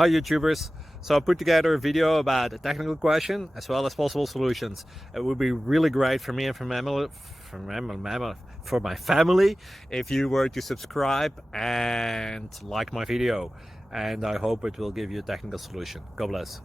Hi YouTubers. So I put together a video about a technical question as well as possible solutions. It would be really great for me and for my family if you were to subscribe and like my video, and I hope it will give you a technical solution. God bless.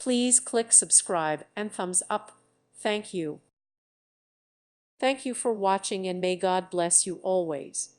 Please click subscribe and thumbs up. Thank you. Thank you for watching, and may God bless you always.